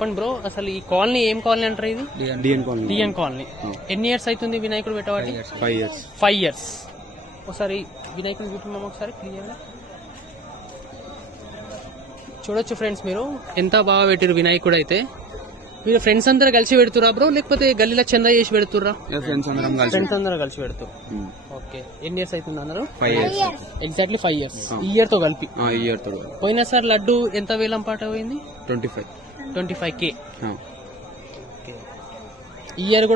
చెప్పండి బ్రో, అసలు ఈ కాలనీ ఏం కాలనీ అంటారు? ఇది డిఎన్ కాలనీ. ఎన్ని ఇయర్స్ అవుతుంది వినాయకుడు పెట్టబట్టి? 5 years. ఒకసారి వినాయకుడు చూపిద్దాం ఒకసారి క్లియర్గా. చూడొచ్చు ఫ్రెండ్స్ మీరు ఎంత బాగా పెట్టారు వినాయకుడు అయితే. మీరు ఫ్రెండ్స్ అందరూ కలిసి పెడుతురా బ్రో, లేకపోతే గల్లీలో చందా చేసి పెడుతురా? ఫ్రెండ్స్ అందరూ కలిసి పెడుతురు. ఓకే, ఎన్ని ఇయర్స్ అవుతుంది అన్నారు? 5 years. Exactly 5 years. ఈ ఇయర్ తో కలిపి. పోయినా సార్ లడ్డు ఎంత వేలం పాట పోయింది? 25K. ఈ ఇయర్ కూడా